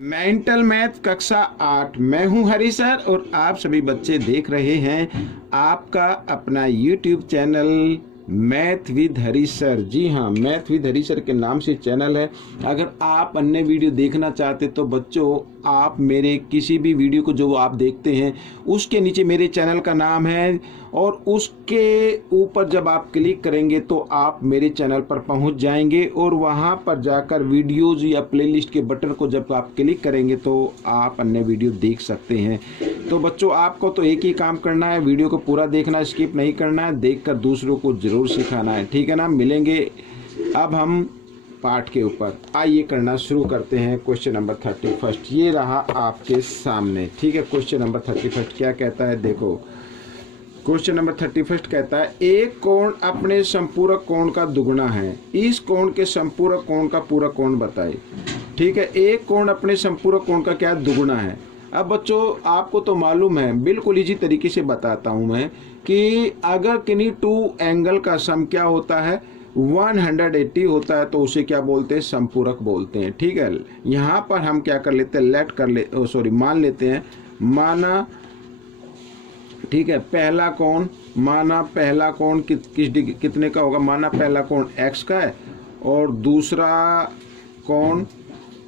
Mental math कक्षा 8। मैं हूं हरी सर और आप सभी बच्चे देख रहे हैं आपका अपना YouTube channel math with Hari sir. जी हाँ, मैथ विद हरी सर के नाम से चैनल है। अगर आप अन्य वीडियो देखना चाहते तो बच्चों आप मेरे किसी भी वीडियो को जो आप देखते हैं उसके नीचे मेरे चैनल का नाम है और उसके ऊपर जब आप क्लिक करेंगे तो आप मेरे चैनल पर पहुंच जाएंगे और वहां पर जाकर वीडियोज़ या प्लेलिस्ट के बटन को जब आप क्लिक करेंगे तो आप अन्य वीडियो देख सकते हैं। तो बच्चों आपको तो एक ही काम करना है, वीडियो को पूरा देखना, स्किप नहीं करना है, देखकर दूसरों को ज़रूर सिखाना है। ठीक है ना। मिलेंगे अब हम पाठ के ऊपर। आइए करना शुरू करते हैं। क्वेश्चन नंबर 31 ये रहा आपके सामने। ठीक है, क्वेश्चन नंबर 31 क्या कहता है, देखो। क्वेश्चन नंबर 31 कहता है एक कोण अपने संपूरक कोण का दुगुना है, इस कोण के संपूरक कोण का पूरक कोण बताए। ठीक है, एक कोण अपने संपूरक कोण का क्या दुगुना है। अब बच्चों आपको तो मालूम है, बिल्कुल इसी तरीके से बताता हूं मैं कि अगर किन्हीं टू एंगल का सम क्या होता है 180 होता है तो उसे क्या बोलते हैं, संपूरक बोलते हैं। ठीक है, यहाँ पर हम क्या कर लेते हैं, मान लेते हैं, माना ठीक है पहला कोण, माना पहला कोण कितने का होगा, माना पहला कोण x का है और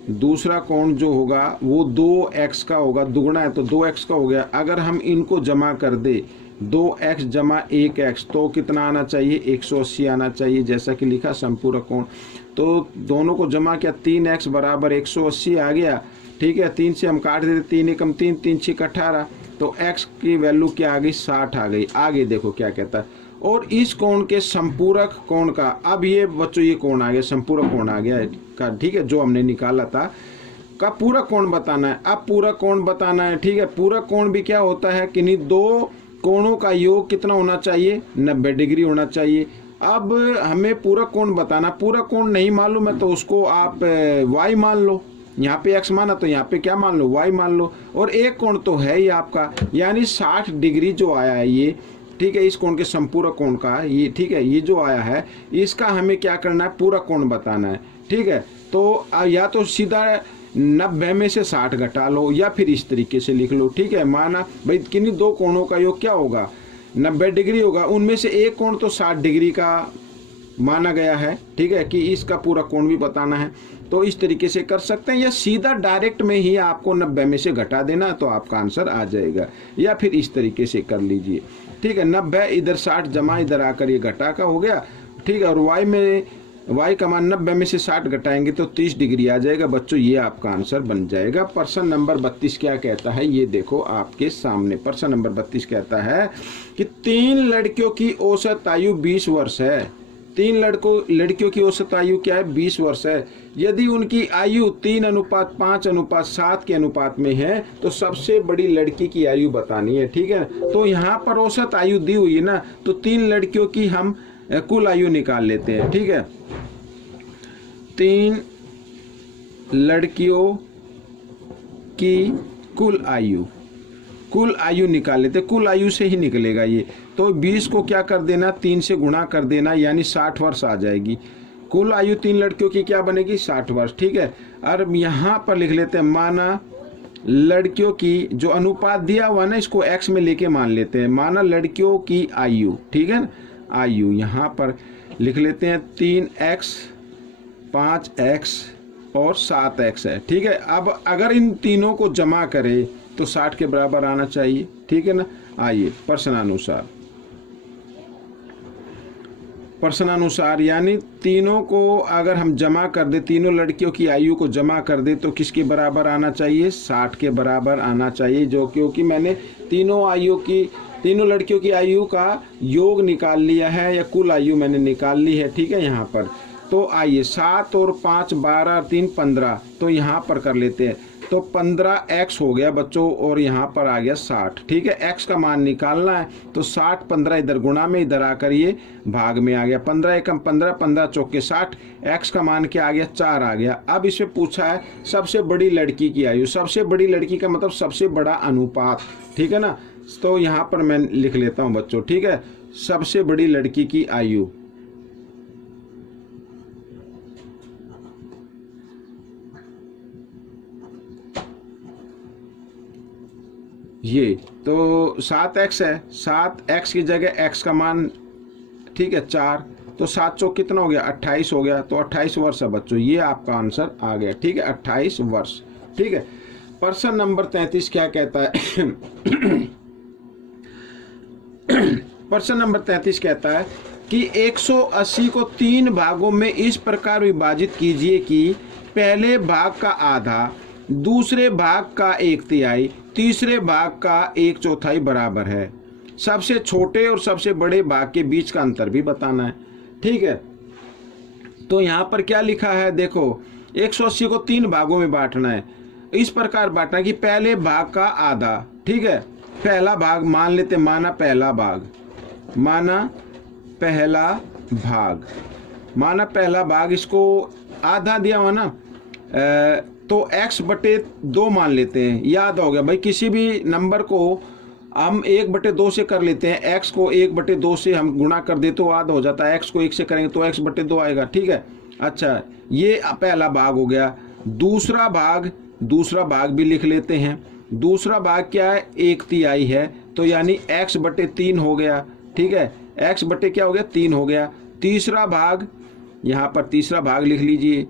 दूसरा कोण जो होगा वो 2x का होगा, दुगुना है तो 2x का हो गया। अगर हम इनको जमा कर दे 2x जमा 1x तो कितना आना चाहिए, 180 आना चाहिए, जैसा कि लिखा संपूरक कोण। तो दोनों को जमा किया 3x बराबर 180 आ गया। ठीक है, 3 से हम काट देते, 3 एकम 3, 3 6 18, तो x की वैल्यू क्या आ गई, 60 आ गई। आगे देखो क्या कहता है, और इस कोण के संपूरक कोण का, अब ये बच्चों ये कोण आ गया, संपूरक कोण आ गया का, ठीक है, जो हमने निकाला था का पूरक कोण बताना है। अब पूरक कोण बताना है। ठीक है, पूरक कोण भी क्या होता है, किन्हीं दो कोणों का योग कितना होना चाहिए, 90 डिग्री होना चाहिए। अब हमें पूरक कोण बताना, पूरक कोण नहीं मालूम है तो उसको आप y मान लो, यहाँ पे x माना तो यहाँ पे क्या मान लो, y मान लो। और एक कोण तो है ही आपका, यानी 60 डिग्री जो आया है ये, ठीक है, इस कोण के संपूरक कोण का ये, ठीक है, ये जो आया है इसका हमें क्या करना है, पूरक कोण बताना है। ठीक है, तो या तो सीधा 90 में से 60 घटा लो या फिर इस तरीके से लिख लो। ठीक है, माना भाई किन्हीं दो कोणों का योग क्या होगा, 90 डिग्री होगा, उनमें से एक कोण तो 60 डिग्री का माना गया है। ठीक है, कि इसका पूरा कोण भी बताना है, तो इस तरीके से कर सकते हैं, या सीधा डायरेक्ट में ही आपको 90 में से घटा देना तो आपका आंसर आ जाएगा, या फिर इस तरीके से कर लीजिए। ठीक है, 90 इधर 60 जमा इधर आकर ये घटा का हो गया। ठीक है, और y का मान 90 में से 60 घटाएंगे तो 30 डिग्री आ जाएगा। बच्चों ये आपका आंसर बन जाएगा। प्रश्न नंबर 32 क्या कहता है, ये देखो आपके सामने। प्रश्न नंबर 32 कहता है कि 3 लड़कियों की औसत आयु 20 वर्ष है। 3 लड़कियों की औसत आयु क्या है, 20 वर्ष है। यदि उनकी आयु 3:5:7 के अनुपात में है तो सबसे बड़ी लड़की की आयु बतानी है। ठीक है, तो यहाँ पर औसत आयु दी हुई है ना, तो 3 लड़कियों की हम कुल आयु निकाल लेते हैं। ठीक है, 3 लड़कियों की कुल आयु निकाल लेते, कुल आयु से ही निकलेगा ये। तो 20 को क्या कर देना, 3 से गुणा कर देना, यानी 60 वर्ष आ जाएगी। कुल आयु 3 लड़कियों की क्या बनेगी, 60 वर्ष। ठीक है, और यहाँ पर लिख लेते हैं, माना लड़कियों की जो अनुपात दिया हुआ ना इसको x में लेके मान लेते हैं, माना लड़कियों की आयु, ठीक है ना, आयु यहाँ पर लिख लेते हैं 3x 5x और 7x है। ठीक है, अब अगर इन तीनों को जमा करें तो 60 के बराबर आना चाहिए। ठीक है ना। आइए प्रश्नानुसार यानी तीनों को अगर हम जमा कर दे, तीनों लड़कियों की आयु को जमा कर दे तो किसके बराबर आना चाहिए, 60 के बराबर आना चाहिए। जो क्योंकि मैंने तीनों लड़कियों की आयु का योग निकाल लिया है, या कुल आयु मैंने निकाल ली है। ठीक है, यहाँ पर तो आइए 7 और 5 12 और 3 15, तो यहाँ पर कर लेते हैं, तो 15x हो गया बच्चों, और यहाँ पर आ गया 60। ठीक है, x का मान निकालना है तो 60 15 इधर गुणा में, इधर आकर ये भाग में आ गया, 15 एकम 15, 15 चौके 60, x का मान क्या आ गया, 4 आ गया। अब इसमें पूछा है सबसे बड़ी लड़की की आयु, सबसे बड़ी लड़की का मतलब सबसे बड़ा अनुपात। ठीक है ना, तो यहाँ पर मैं लिख लेता हूँ बच्चों। ठीक है, सबसे बड़ी लड़की की आयु, ये तो 7x है, 7x की जगह x का मान, ठीक है 4, तो 7 चौक कितना हो गया 28 हो गया, तो 28 वर्ष है बच्चों, ये आपका आंसर आ गया, ठीक है 28 वर्ष। ठीक है, प्रश्न नंबर 33 क्या कहता है प्रश्न नंबर 33 कहता है कि 180 को 3 भागों में इस प्रकार विभाजित कीजिए कि पहले भाग का आधा, दूसरे भाग का 1/3, तीसरे भाग का 1/4 बराबर है। सबसे छोटे और सबसे बड़े भाग के बीच का अंतर भी बताना है। ठीक है, तो यहाँ पर क्या लिखा है देखो, 180 को 3 भागों में बांटना है, इस प्रकार बांटना कि पहले भाग का आधा, ठीक है पहला भाग मान लेते, माना पहला भाग, माना पहला भाग, इसको आधा दिया हुआ ना, तो x/2 मान लेते हैं। याद हो गया भाई, किसी भी नंबर को हम 1/2 से कर लेते हैं, x को 1/2 से हम गुणा कर दे तो आधा हो जाता है, x को 1 से करेंगे तो x/2 आएगा। ठीक है, अच्छा ये पहला भाग हो गया। दूसरा भाग भी लिख लेते हैं। दूसरा भाग क्या है, 1/3 है, तो यानी x/3 हो गया। ठीक है, x/क्या हो गया 3 हो गया। तीसरा भाग, यहाँ पर तीसरा भाग लिख लीजिए,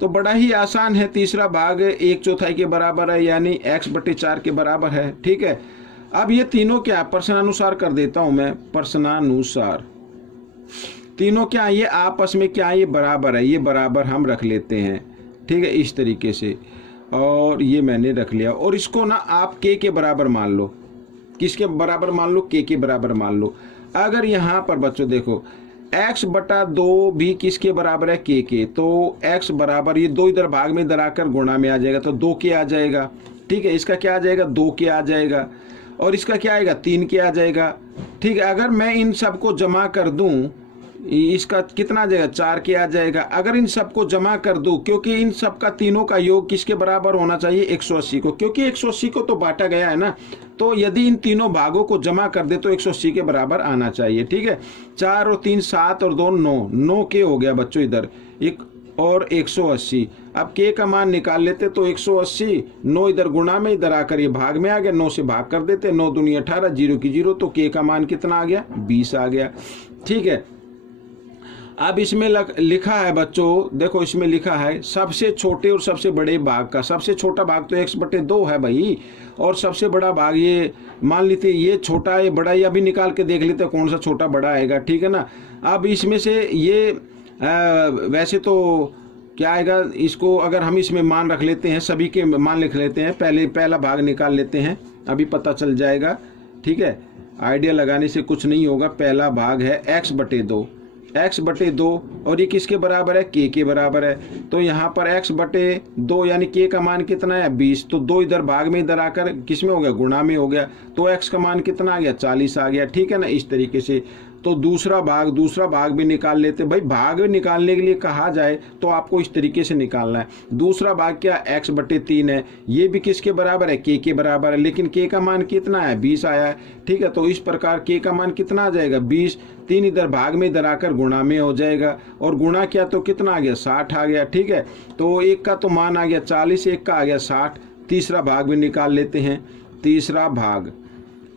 तो बड़ा ही आसान है, तीसरा भाग 1/4 के बराबर है, यानी x/4 के बराबर है। ठीक है, अब ये तीनों क्या प्रश्नानुसार कर देता हूं मैं, प्रश्नानुसार तीनों क्या ये आपस में क्या ये बराबर है, ये बराबर हम रख लेते हैं। ठीक है, इस तरीके से, और ये मैंने रख लिया, और इसको ना आप k के बराबर मान लो। किसके बराबर मान लो, k के बराबर मान लो। अगर यहाँ पर बच्चों देखो x/2 भी किसके बराबर है, k के, तो x बराबर, ये 2 इधर भाग में इधर आकर गुणा में आ जाएगा, तो 2k आ जाएगा। ठीक है, इसका क्या आ जाएगा 2k आ जाएगा, और इसका क्या आएगा 3k आ जाएगा। ठीक है, अगर मैं इन सबको जमा कर दूं, इसका कितना आ जाएगा 4k आ जाएगा। अगर इन सबको जमा कर दूं, क्योंकि इन सब का तीनों का योग किसके बराबर होना चाहिए, 180 को, क्योंकि 180 को तो बांटा गया है ना, तो यदि इन तीनों भागों को जमा कर दे तो 180 के बराबर आना चाहिए। ठीक है, 4 और 3 7 और 2 9k हो गया बच्चों इधर, एक और 180। अब k का मान निकाल लेते, तो 180, 9 इधर गुणा में, इधर आकर ये भाग में आ गया, 9 से भाग कर देते, 9 दूनी 18, 0 की 0, तो k का मान कितना आ गया 20 आ गया। ठीक है, अब इसमें लिखा है बच्चों, देखो इसमें लिखा है सबसे छोटे और सबसे बड़े भाग का, सबसे छोटा भाग तो x/2 है भाई, और सबसे बड़ा भाग ये मान लेते, ये छोटा ये बड़ा, ये अभी निकाल के देख लेते कौन सा छोटा बड़ा आएगा। ठीक है ना, अब इसमें से ये वैसे तो क्या आएगा, इसको अगर हम इसमें मान रख लेते हैं, सभी के मान लिख लेते हैं, पहला भाग निकाल लेते हैं, अभी पता चल जाएगा। ठीक है, आइडिया लगाने से कुछ नहीं होगा। पहला भाग है x/2, और ये किसके बराबर है, k के बराबर है, तो यहाँ पर x/2 यानी k का मान कितना है 20, तो 2 इधर भाग में इधर आकर किस में हो गया, गुणा में हो गया, तो x का मान कितना आ गया 40 आ गया। ठीक है ना, इस तरीके से। तो दूसरा भाग भी निकाल लेते भाई, भाग निकालने के लिए कहा जाए तो आपको इस तरीके से निकालना है। दूसरा भाग क्या x/3 है, ये भी किसके बराबर है, k के बराबर है, लेकिन k का मान कितना है 20 आया है। ठीक है, तो इस प्रकार k का मान कितना आ जाएगा 20, 3 इधर भाग में इधर आकर गुणा में हो जाएगा, और गुणा किया तो कितना आ गया 60 आ गया। ठीक है, तो एक का तो मान आ गया 40, एक का आ गया 60। तीसरा भाग भी निकाल लेते हैं, तीसरा भाग,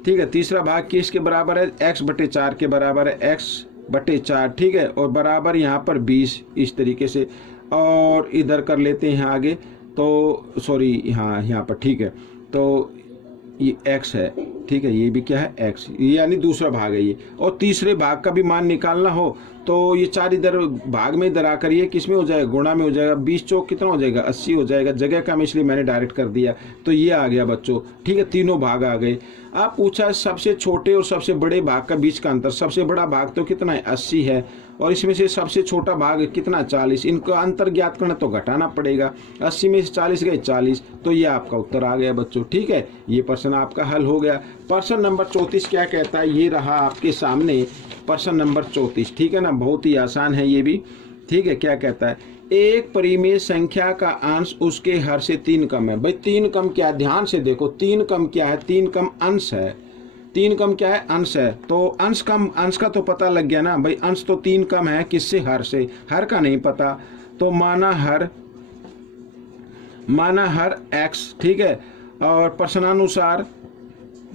ठीक है, तीसरा भाग किसके बराबर है, x/4 के बराबर है, x/4। ठीक है, और बराबर यहाँ पर 20, इस तरीके से, और इधर कर लेते हैं आगे, तो सॉरी यहाँ पर। ठीक है, तो ये x है, ठीक है, ये भी क्या है x, यानी दूसरा भाग है ये, और तीसरे भाग का भी मान निकालना हो तो ये 4 इधर भाग में इधर आकर ये किस में हो जाएगा, गुणा में हो जाएगा, 20 चौक कितना हो जाएगा 80 हो जाएगा। जगह का इसलिए मैंने डायरेक्ट कर दिया, तो ये आ गया बच्चों। ठीक है, तीनों भाग आ गए। आप पूछा सबसे छोटे और सबसे बड़े भाग का बीच का अंतर, सबसे बड़ा भाग तो कितना है 80 है, और इसमें से सबसे छोटा भाग कितना 40, इनका अंतर ज्ञात करना तो घटाना पड़ेगा, 80 में से 40 गए 40, तो ये आपका उत्तर आ गया बच्चों। ठीक है, ये प्रश्न आपका हल हो गया। प्रश्न नंबर 34 क्या कहता है, ये रहा आपके सामने प्रश्न नंबर 34। ठीक है ना, बहुत ही आसान है ये भी। ठीक है, क्या कहता है, एक परिमेय संख्या का अंश उसके हर से 3 कम है। भाई 3 कम क्या है, ध्यान से देखो, 3 कम क्या है, 3 कम अंश है। 3 कम क्या है, अंश है, तो अंश कम, अंश का तो पता लग गया ना भाई, अंश तो 3 कम है किससे, हर से, हर का नहीं पता, तो माना हर x। ठीक है, और प्रश्नानुसार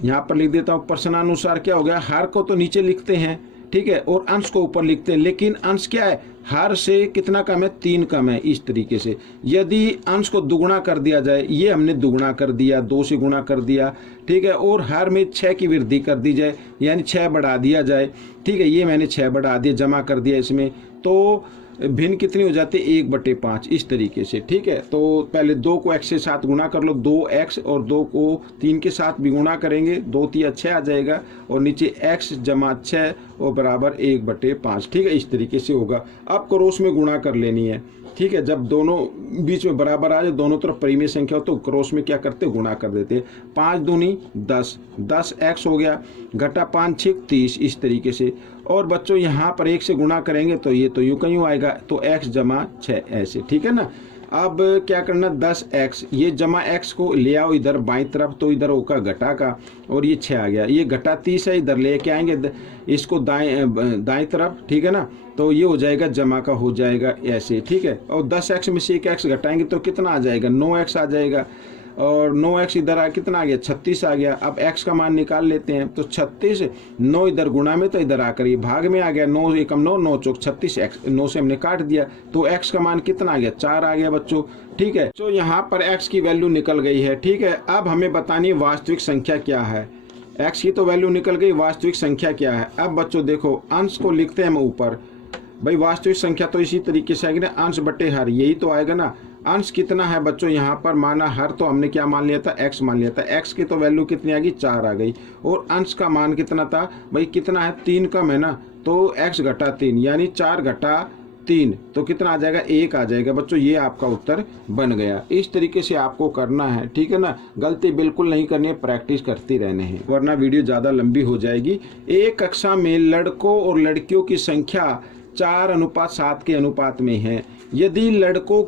यहाँ पर लिख देता हूँ। प्रश्नानुसार क्या हो गया, हर को तो नीचे लिखते हैं, ठीक है, और अंश को ऊपर लिखते हैं, लेकिन अंश क्या है, हर से कितना कम है, 3 कम है। इस तरीके से यदि अंश को दुगुना कर दिया जाए, ये हमने दुगुना कर दिया, 2 से गुणा कर दिया, ठीक है, और हर में 6 की वृद्धि कर दी जाए, यानी 6 बढ़ा दिया जाए, ठीक है, ये मैंने 6 बढ़ा दिया, जमा कर दिया इसमें, तो भिन्न कितनी हो जाती है, 1/5 इस तरीके से, ठीक है। तो पहले 2 को x के साथ गुणा कर लो, 2x, और 2 को 3 के साथ भी गुणा करेंगे, 2 3 6 आ जाएगा, और नीचे x जमा 6 और बराबर 1/5, ठीक है, इस तरीके से होगा। अब क्रॉस में गुणा कर लेनी है, ठीक है, जब दोनों बीच में बराबर आ जाए, दोनों तरफ परिमेय संख्या हो तो क्रॉस में क्या करते, गुणा कर देते। 5 दूनी 10, 10x हो गया, घटा 5 6 30 इस तरीके से। और बच्चों यहाँ पर 1 से गुणा करेंगे तो ये तो यूं का यूं आएगा, तो x जमा 6 ऐसे, ठीक है ना। अब क्या करना, 10x, ये जमा x को ले आओ इधर बाईं तरफ, तो इधर होगा घटा का, और ये 6 आ गया, ये घटा 30 है, इधर लेके आएंगे इसको दाएं तरफ, ठीक है ना, तो ये हो जाएगा जमा का हो जाएगा ऐसे, ठीक है। और 10x में से 1x घटाएंगे तो कितना आ जाएगा, 9x आ जाएगा, और 9x इधर आ कितना आ गया, 36 आ गया। अब x का मान निकाल लेते हैं, तो 36, 9 इधर गुणा में, तो इधर आकर ये भाग में आ गया, 9 एकम 9, 9 चौक 36, x 9 से हमने काट दिया, तो x का मान कितना आ गया, 4 आ गया बच्चों, ठीक है। तो यहाँ पर x की वैल्यू निकल गई है, ठीक है। अब हमें बतानी वास्तविक संख्या क्या है, x की तो वैल्यू निकल गई, वास्तविक संख्या क्या है। अब बच्चों देखो, अंश को लिखते हैं हम ऊपर, भाई वास्तविक संख्या तो इसी तरीके से आएगी ना, अंश बटे हर, यही तो आएगा ना। अंश कितना है बच्चों, यहाँ पर माना हर, तो हमने क्या मान लिया था, x मान लिया था, x की तो वैल्यू कितनी आ गई, 4 आ गई, और अंश का मान कितना था भाई, कितना है, 3 कम है ना, तो x घटा 3 यानी 4 घटा 3, तो कितना आ जाएगा, 1 आ जाएगा बच्चों, ये आपका उत्तर बन गया। इस तरीके से आपको करना है, ठीक है ना, गलती बिल्कुल नहीं करनी है, प्रैक्टिस करती रहने हैं, वरना वीडियो ज़्यादा लंबी हो जाएगी। एक कक्षा में लड़कों और लड़कियों की संख्या 4:7 के अनुपात में है। यदि लड़कियों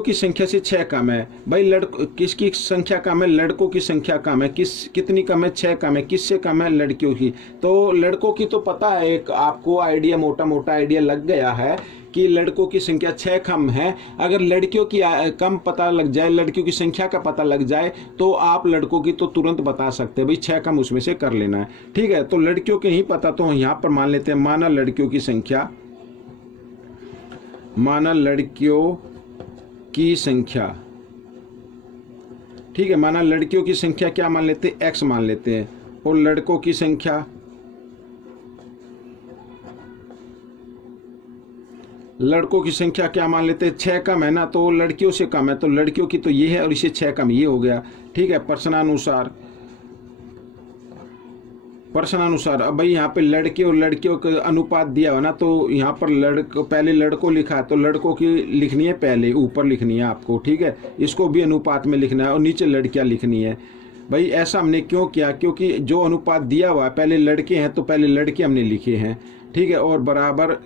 की संख्या से 6 कम है, भाई किसकी संख्या कम है, लड़कों की संख्या कम है, कितनी कम है, 6 कम है, किससे कम है, लड़कियों की। तो लड़कों की तो पता है, एक आपको आइडिया, मोटा मोटा आइडिया लग गया है कि लड़कों की संख्या 6 कम है। अगर लड़कियों की कम पता लग जाए, लड़कियों की संख्या का पता लग जाए, तो आप लड़कों की तो तुरंत बता सकते हैं, भाई 6 कम उसमें से कर लेना है, ठीक है। तो लड़कियों के नहीं पता, तो यहाँ पर मान लेते हैं, माना लड़कियों की संख्या, ठीक है, माना लड़कियों की संख्या क्या मान लेते हैं, x मान लेते हैं, और लड़कों की संख्या क्या मान लेते हैं, 6 कम है ना, तो लड़कियों से कम है, तो लड़कियों की तो ये है, और इसे 6 कम ये हो गया, ठीक है। प्रश्नानुसार अब भाई यहाँ पे लड़के और लड़कियों का अनुपात दिया हो ना, तो यहाँ पर पहले लड़कों लिखा है, तो लड़कों की लिखनी है पहले, ऊपर लिखनी है आपको, ठीक है, इसको भी अनुपात में लिखना है, और नीचे लड़कियाँ लिखनी है। भाई ऐसा हमने क्यों किया, क्योंकि जो अनुपात दिया हुआ है, पहले लड़के हैं तो पहले लड़के हमने लिखे हैं, ठीक है, और बराबर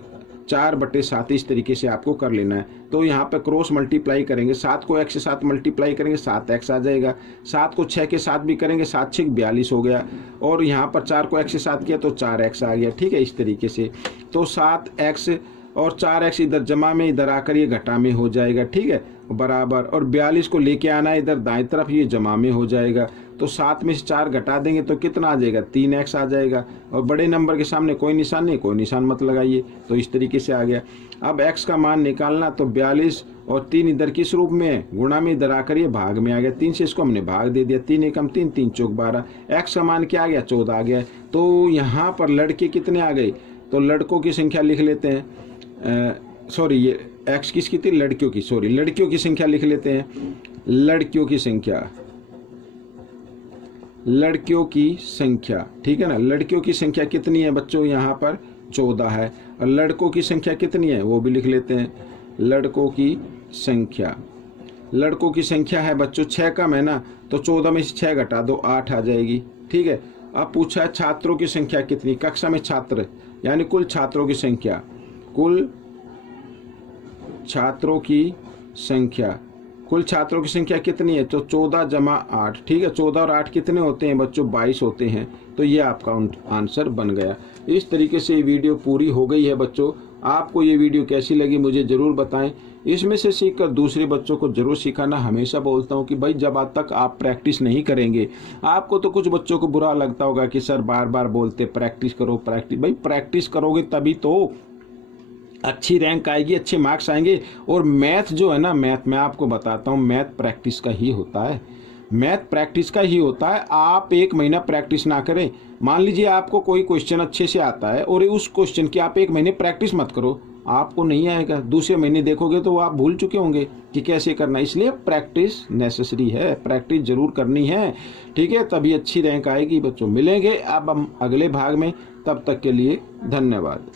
4/7 इस तरीके से आपको कर लेना है। तो यहाँ पे क्रॉस मल्टीप्लाई करेंगे, 7 को x के साथ मल्टीप्लाई करेंगे, 7x आ जाएगा, 7 को 6 के साथ भी करेंगे, 7 6 42 हो गया, और यहाँ पर 4 को x के साथ किया तो 4x आ गया, ठीक है, इस तरीके से। तो 7x और 4x इधर जमा में, इधर आकर ये घटा में हो जाएगा, ठीक है, बराबर, और 42 को लेके आना इधर दाएं तरफ, ये जमा में हो जाएगा, तो 7 में से 4 घटा देंगे तो कितना आ जाएगा, 3x आ जाएगा, और बड़े नंबर के सामने कोई निशान नहीं, कोई निशान मत लगाइए, तो इस तरीके से आ गया। अब x का मान निकालना, तो 42 और 3 इधर किस रूप में है, गुणा में, इधर आकर ये भाग में आ गया, 3 से इसको हमने भाग दे दिया, 3 एकम 3, 3 चौक 12, x का मान क्या आ गया, 14 आ गया। तो यहाँ पर लड़के कितने आ गए, तो लड़कों की संख्या लिख लेते हैं, सॉरी ये x किसकी थी, लड़कियों की, सॉरी लड़कियों की संख्या लिख लेते हैं, लड़कियों की संख्या, ठीक है ना। लड़कियों की संख्या कितनी है बच्चों, यहाँ पर 14 है, और लड़कों की संख्या कितनी है वो भी लिख लेते हैं, लड़कों की संख्या है बच्चों 6 कम है ना, तो 14 में से 6 घटा दो 8 आ जाएगी, ठीक है। अब पूछा है छात्रों की संख्या कितनी, कक्षा में छात्र यानी कुल छात्रों की संख्या कितनी है, तो 14 जमा 8, ठीक है, 14 और 8 कितने होते हैं बच्चों, 22 होते हैं, तो ये आपका आंसर बन गया। इस तरीके से ये वीडियो पूरी हो गई है बच्चों, आपको ये वीडियो कैसी लगी मुझे ज़रूर बताएं। इसमें से सीखकर दूसरे बच्चों को जरूर सिखाना। हमेशा बोलता हूँ कि भाई जब तक आप प्रैक्टिस नहीं करेंगे, आपको तो कुछ बच्चों को बुरा लगता होगा कि सर बार बार बोलते प्रैक्टिस करो प्रैक्टिस। भाई प्रैक्टिस करोगे तभी तो अच्छी रैंक आएगी, अच्छे मार्क्स आएंगे। और मैथ जो है ना, मैथ मैं आपको बताता हूँ, मैथ प्रैक्टिस का ही होता है। मैथ प्रैक्टिस का ही होता है। आप 1 महीना प्रैक्टिस ना करें, मान लीजिए आपको कोई क्वेश्चन अच्छे से आता है और उस क्वेश्चन की आप 1 महीने प्रैक्टिस मत करो, आपको नहीं आएगा। दूसरे महीने देखोगे तो आप भूल चुके होंगे कि कैसे करना। इसलिए प्रैक्टिस नेसेसरी है, प्रैक्टिस जरूर करनी है, ठीक है, तभी अच्छी रैंक आएगी। बच्चों मिलेंगे अब हम अगले भाग में, तब तक के लिए धन्यवाद।